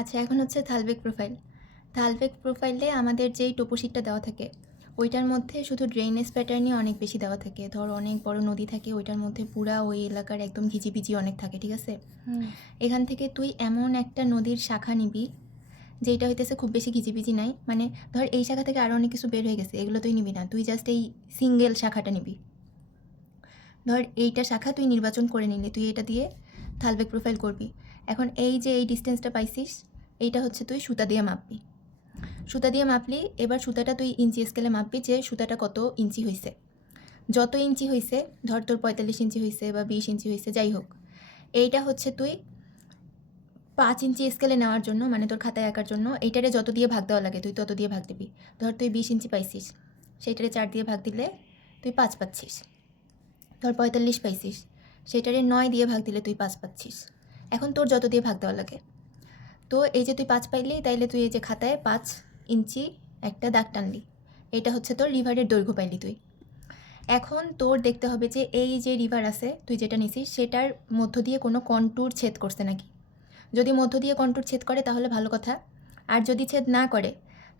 আচ্ছা, এখন হচ্ছে থালবেগ প্রোফাইল। থালবেগ প্রোফাইলে আমাদের যেই টোপোশিটটা দেওয়া থাকে ওইটার মধ্যে শুধু ড্রেনেজ প্যাটার্নই অনেক বেশি দেওয়া থাকে। ধর অনেক বড় নদী থাকে, ওইটার মধ্যে পুরা ওই এলাকার একদম ঘিজিবিজি অনেক থাকে, ঠিক আছে? এখান থেকে তুই এমন একটা নদীর শাখা নিবি যেটা হইতেছে খুব বেশি ঘিজিবিজি নাই, মানে ধর এই শাখা থেকে আরও অনেক কিছু বের হয়ে গেছে, এগুলো তুই নিবি না, তুই জাস্ট এই সিঙ্গেল শাখাটা নিবি। ধর এইটা শাখা তুই নির্বাচন করে নিলি, তুই এটা দিয়ে থালবেগ প্রোফাইল করবি। এখন এই যে এই ডিস্টেন্সটা পাইছিস, এইটা হচ্ছে তুই সুতা দিয়ে মাপবি। সুতা দিয়ে মাপলি, এবার সুতাটা তুই ইঞ্চি স্কেলে মাপবি যে সুতাটা কত ইঞ্চি হয়েছে। যত ইঞ্চি হয়েছে, ধর তোর 45 ইঞ্চি হয়েছে বা 20 ইঞ্চি হয়েছে, যাই হোক, এইটা হচ্ছে তুই 5 ইঞ্চি স্কেলে নেওয়ার জন্য, মানে তোর খাতায় আঁকার জন্য এইটারে যত দিয়ে ভাগ দেওয়া লাগে তুই তত দিয়ে ভাগ দিবি। ধর তুই 20 ইঞ্চি পাইছিস, সেইটারে 4 দিয়ে ভাগ দিলে তুই 5 পাচ্ছিস। ধর 45 পাইছিস, সেইটারে 9 দিয়ে ভাগ দিলে তুই 5 পাচ্ছিস। এখন তোর যত দিয়ে ভাগ দেওয়া লাগে, তো এই যে তুই 5 পাইলি, তাইলে তুই এই যে খাতায় 5 ইঞ্চি একটা দাগ টানলি, এটা হচ্ছে তোর রিভারের দৈর্ঘ্য পাইলি তুই। এখন তোর দেখতে হবে যে এই যে রিভার আছে তুই যেটা নিছিস সেটার মধ্য দিয়ে কোনো কন্ট্যুর ছেদ করছে নাকি। যদি মধ্য দিয়ে কন্ট্যুর ছেদ করে তাহলে ভালো কথা, আর যদি ছেদ না করে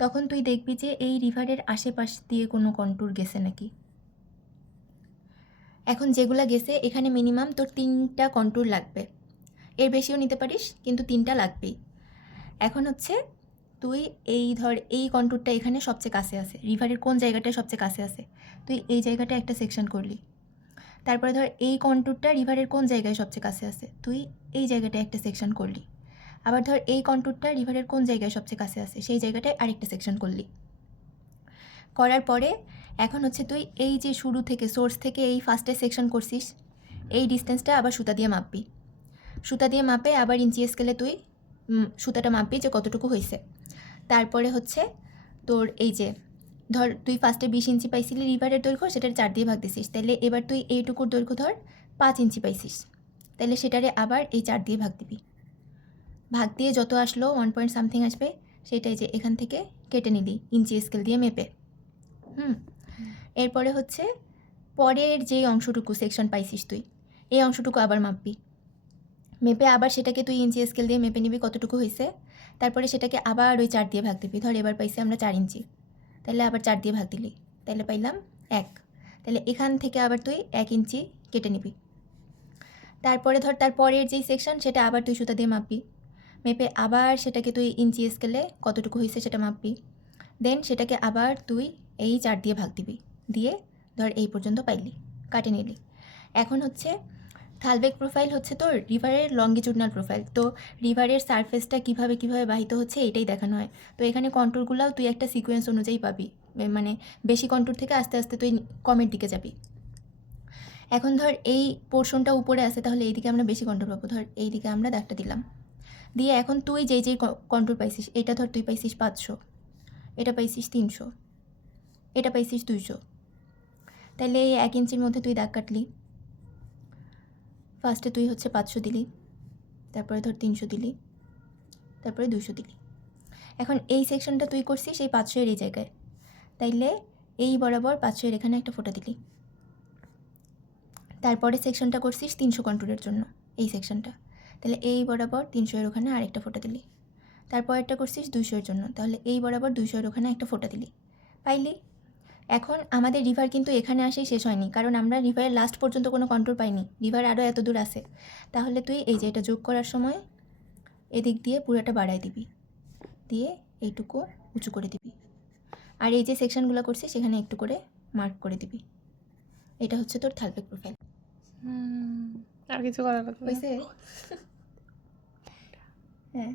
তখন তুই দেখবি যে এই রিভারের আশেপাশ দিয়ে কোনো কন্ট্যুর গেছে নাকি। এখন যেগুলা গেছে এখানে মিনিমাম তোর 3টা কন্ট্যুর লাগবে, এর বেশিও নিতে পারিস কিন্তু 3টা লাগবেই। এখন হচ্ছে তুই এই ধর এই কন্ট্যুরটা এখানে সবচেয়ে কাছে আছে, রিভারের কোন জায়গাটায় সবচেয়ে কাছে আছে, তুই এই জায়গাটা একটা সেকশন করলি। তারপরে ধর এই কন্ট্যুরটা রিভারের কোন জায়গায় সবচেয়ে কাছে আছে, তুই এই জায়গাটায় একটা সেকশন করলি। আবার ধর এই কন্ট্যুরটা রিভারের কোন জায়গায় সবচেয়ে কাছে আছে, সেই জায়গাটায় আরেকটা সেকশন করলি। করার পরে এখন হচ্ছে তুই এই যে শুরু থেকে সোর্স থেকে এই ফার্স্টে সেকশন করছিস, এই ডিস্টেন্সটা আবার সুতা দিয়ে মাপবি। সুতা দিয়ে মাপে আবার ইঞ্চি স্কেলে তুই সুতাটা মাপবি যে কতটুকু হয়েছে। তারপরে হচ্ছে তোর এই যে ধর তুই ফার্স্টে 20 ইঞ্চি পাইছিলি রিভারের দৈর্ঘ্য, সেটার 4 দিয়ে ভাগ দিছিস, তাহলে এবার তুই এইটুকুর দৈর্ঘ্য ধর 5 ইঞ্চি পাইছিস, তাহলে সেটারে আবার এই 4 দিয়ে ভাগ দিবি। ভাগ দিয়ে যত আসলো 1 পয়েন্ট সামথিং আসবে, সেটাই যে এখান থেকে কেটে নিলি ইঞ্চি স্কেল দিয়ে মেপে। এরপরে হচ্ছে পরের যেই অংশটুকু সেকশন পাইছিস তুই, এই অংশটুকু আবার মাপবি। মেপে আবার সেটাকে তুই ইঞ্চি স্কেল দিয়ে মেপে নিবি কতটুকু হয়েছে। তারপরে সেটাকে আবার ওই 4 দিয়ে ভাগ দিবি। ধর এবার পাইছি আমরা 4 ইঞ্চি, তাহলে আবার 4 দিয়ে ভাগ দিলি, তাহলে পাইলাম 1। তাহলে এখান থেকে আবার তুই 1 ইঞ্চি কেটে নিবি। তারপরে ধর তার পরের যেই সেকশন সেটা আবার তুই সুতা দিয়ে মাপবি। মেপে আবার সেটাকে তুই ইঞ্চি স্কেলে কতটুকু হয়েছে সেটা মাপবি। দেন সেটাকে আবার তুই এই 4 দিয়ে ভাগ দিবি, দিয়ে ধর এই পর্যন্ত পাইলি, কাটে নিলি। এখন হচ্ছে থালবেগ প্রোফাইল হচ্ছে তোর রিভারের লঙ্গিচুডনাল প্রোফাইল। তো রিভারের সারফেসটা কীভাবে বাহিত হচ্ছে এইটাই দেখানো হয়। তো এখানে কন্ট্যুরগুলোও তুই একটা সিকোয়েন্স অনুযায়ী পাবি, মানে বেশি কন্ট্যুর থেকে আস্তে আস্তে তুই কমের দিকে যাবি। এখন ধর এই পোর্শনটা উপরে আছে, তাহলে এইদিকে আমরা বেশি কন্ট্যুর পাবো। ধর এইদিকে আমরা দাগটা দিলাম, দিয়ে এখন তুই যেই কন্ট্যুর পাইছিস, এটা ধর তুই পাইছিস 500, এটা পাইছিস 300, এটা পাইছিস 200, তাহলে এই 1 ইঞ্চির মধ্যে তুই দাগ কাটলি। ফার্স্টে তুই হচ্ছে 500 দিলি, তারপরে ধর 300 দিলি, তারপরে 200 দিলি। এখন এই সেকশনটা তুই করছিস এই 500 এর এই জায়গায়, তাইলে এই বরাবর 500 এর এখানে একটা ফোঁটা দিলি। তারপরে সেকশনটা করছিস 300 কন্ট্যুরের জন্য, এই সেকশনটা, তাহলে এই বরাবর 300 এর ওখানে আরেকটা ফোঁটা দিলি। তারপরেরটা করছিস 200 এর জন্য, তাহলে এই বরাবর 200 এর ওখানে একটা ফোঁটা দিলি, পাইলি। এখন আমাদের রিভার কিন্তু এখানে আসেই শেষ হয়নি, কারণ আমরা রিভারের লাস্ট পর্যন্ত কোনো কন্ট্যুর পাইনি, রিভার আরও এত দূর আছে। তাহলে তুই এই যে এটা যোগ করার সময় এদিক দিয়ে পুরোটা বাড়াই দিবি, দিয়ে এইটুকু উঁচু করে দিবি, আর এই যে সেকশনগুলো করছি সেখানে একটু করে মার্ক করে দিবি। এটা হচ্ছে তোর থালবেগ প্রোফাইল। আর কিছু করার লাগবে না? হয়েছে? হ্যাঁ।